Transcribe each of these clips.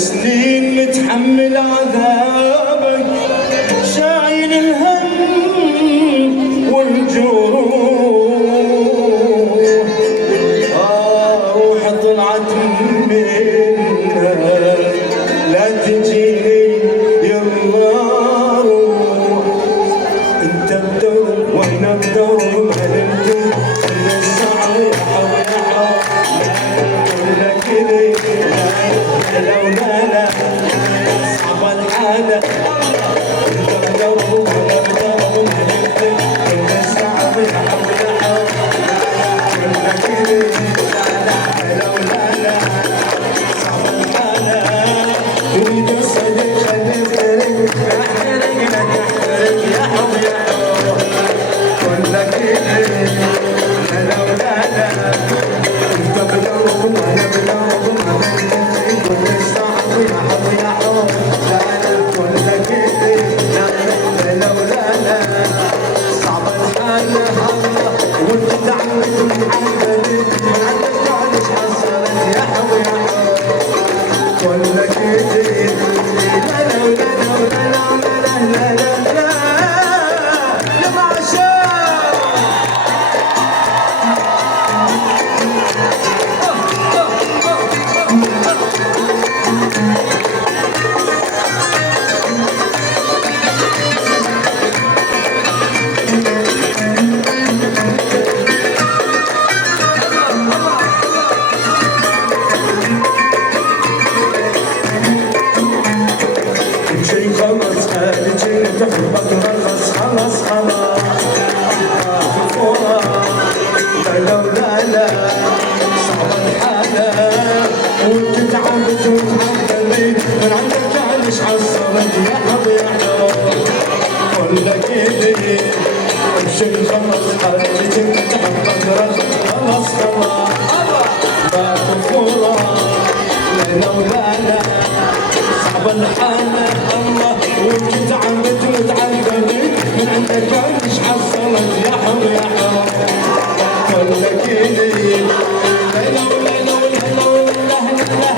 سنين متحمل عذابك شايل الهم والجروح وطلعت منها لا تجيني يلا روح انت بدرب وانا بدرب هنبدأ من الصعب يا حب يا حب لا كذي لا ولا لا صعب الحالة انت بدرب وانا بدرب هنبدأ من الصعب يا حب يا حب لا كذي لا ولا لا صعب الحالة تريد الصدق خليك احترق لا تحترق يا حب يا حب ولا كذي لا ولا لا انت بدرب وانا بدرب كل صعب يا حب يا حب لا لا ولا كذي لا ولا لا صعب الحالة وانت تعمل محمد ما عندك تعرف حصلت يا حب يا حب ولا كذي لا لا ولا لا ولا لا لا لا لا يا معشر شي خلص هذه شي تحبك خلص خلص خلاص لا لا لا صعب الحالة وانت تعبت وتحملت من عندك تعلش حصلت يا حب يا حب ولا كذي شي خلص هذه شي تحبك خلص خلاص ما كفورة لا لا لا صعب الحالة الله وانت تعبت وتعذبت من عندك مش حصلت يا حب يا حب ولا كذي لا لا لا لا لا لا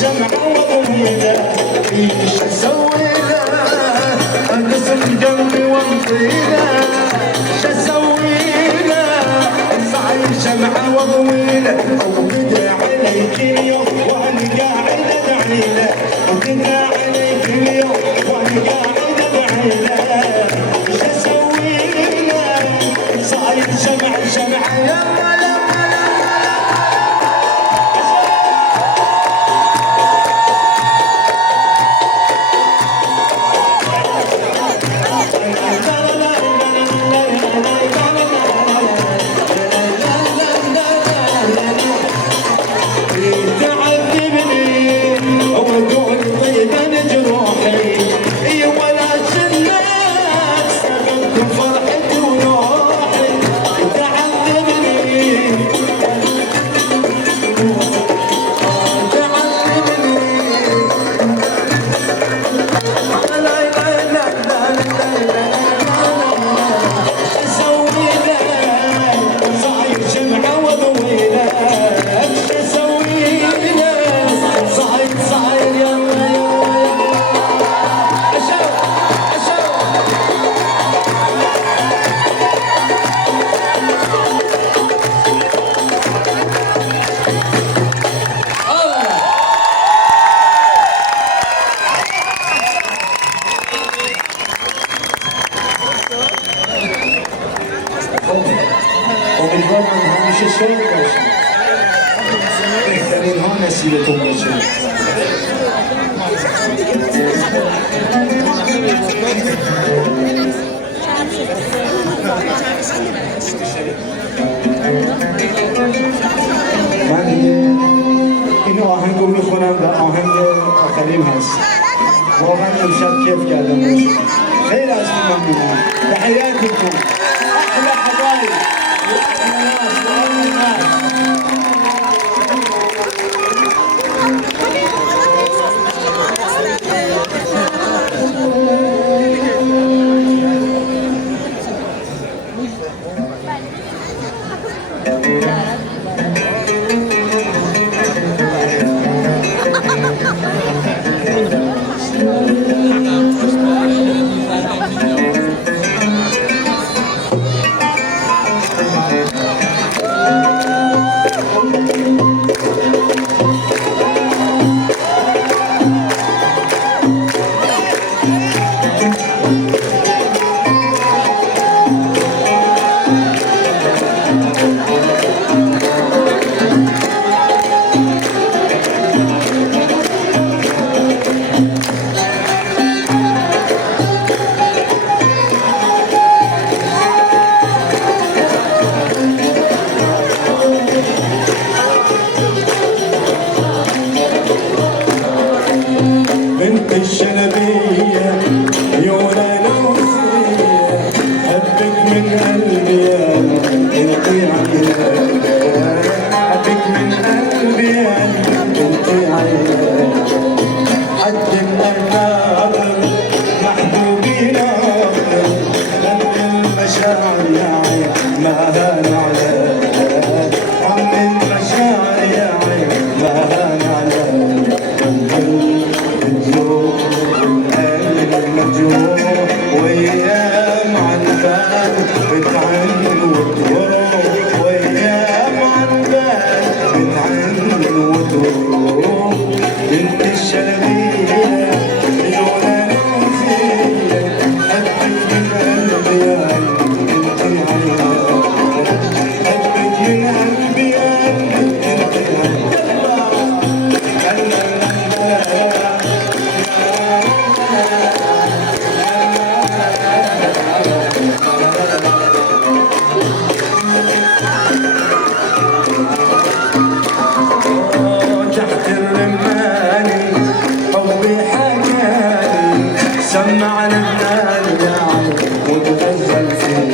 شمعة وضويلة ايش اسوي له اقسم قلبي وانطيله شو اسوي له صاير شمعة وضويلة وكذا عليك اليوم وانا قاعد ادعي له وكذا عليك اليوم وانا قاعد ادعي له شو اسوي له صاير شمعة شمعة يلا لا وبالرغم همیشه شوق باشید بهترین ها نصیبتون باشه این آهنگ رو میخونم و آهنگ آخرین هست. واقعا امشب کیف کردم. خیلی ازتون ممنونم. تحیاتكم. احلى حبايب واحلى ناس واحلى ناس. بنت الشلبية عيونها لوزية حبك من قلبي يا انتي عينيا حبك من قلبي يا انتي عينيا حد النهار محبوبي ناظر قد المشاعر يا عين ما هان عليا عم المشاعر يا عين ما هان عليا المجروح وايام عالبال بتعن وتروح وايام عالبال بتعن وتروح بنت الشلبية عيونها لوزية حبك من قلبي يا انتي عينيا حبك من قلبي يا انتي تحت الرماني حبي حكاني سمع لبنان يا عين وتغزل فيه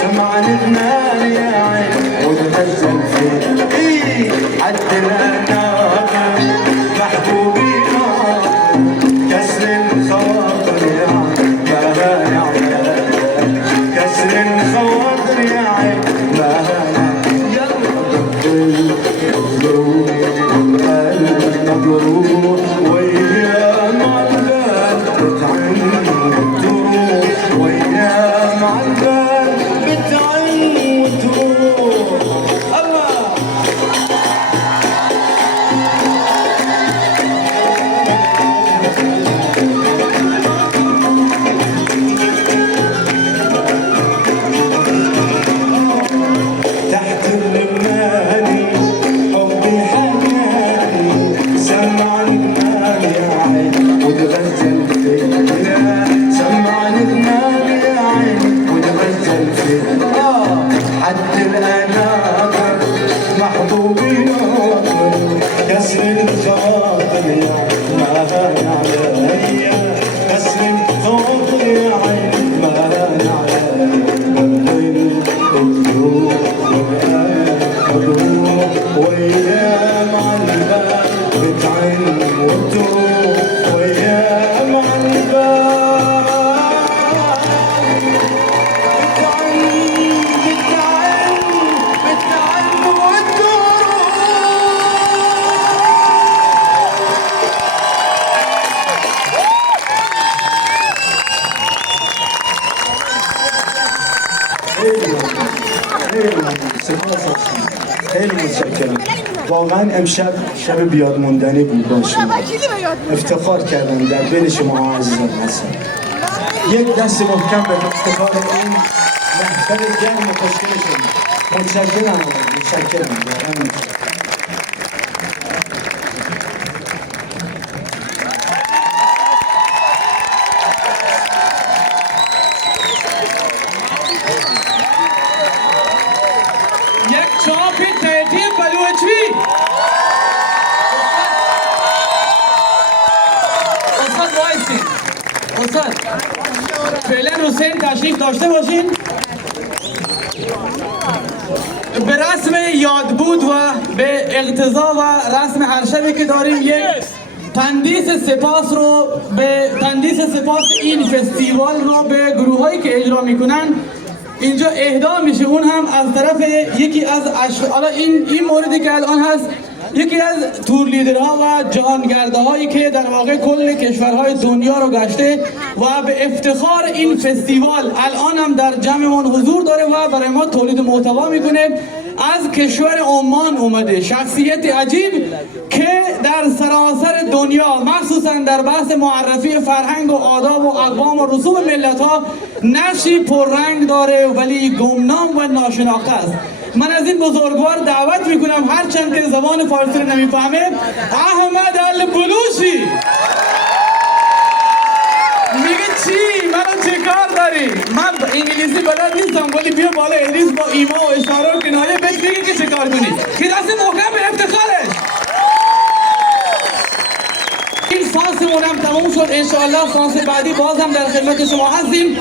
سمع لبنان يا عين وتغزل فيه حد الأناقة محبوبي ناطر كسر الخواطر يا عين ما هان عليا كسر الخواطر يا عين ما هان مجروح وايام عالبال بتعن وتروح وايام عالبال بتعن وتروح الله تحت الرماني حبي حكاني سمع لبنان يا عين وتغزل فيا سمع لبنان يا عين وتغزل فيا حد الأناقة محبوبي ناطر كسر الخاطر يا ما هان عليا كسر الخاطر يا عين ما هان عليا وايام عالبال بتعن وتروح وايام عالبال بتعن وتروح خیلی متشکرم. واقعا امشب شب بیاد موندنی بود با شما. افتخار کردم در بین شما عزیزان هستم. یک دست محکم به افتخار این محفل گرم خوشگل شما. متشکرم. متشکرم. یک چاپ تهیه بلوچی فعلا حسین تشریف داشته باشین. به رسم یادبود و به اقتضا و رسم هر شبی که داریم یک تندیس سپاس رو به تندیس سپاس این فستیوال رو به گروه هایی که اجرا میکنن اینجا اهدا میشه. اون هم از طرف یکی از حالا این موردی که الان هست یکی از تور لیدرها و جهانگرده هایی که در واقع کل کشورهای دنیا رو گشته و به افتخار این فستیوال الان هم در جمعمون حضور داره و برای ما تولید محتوا میکنه. از کشور عمان اومده، شخصیت عجیب که در سراسر دنیا مخصوصا در بحث معرفی فرهنگ و آداب و اقوام و رسوم ملت ها نقشی پررنگ داره ولی گمنام و ناشناخته است. من از این بزرگوار دعوت میکنم هرچند که زبان فارسی رو نمیفهمه، احمد البلوشی میگه چی؟ منو چه کار داری؟ من انگلیسی بلد نیستم ولی بیا بالا انگلیس با ایما و اشاره و کنایه بهش بگی که چه کار کنی که دست محکم به افتخارش. این سانسمون هم تموم شد. انشاءالله سانس بعدی باز هم در خدمت شما هستیم.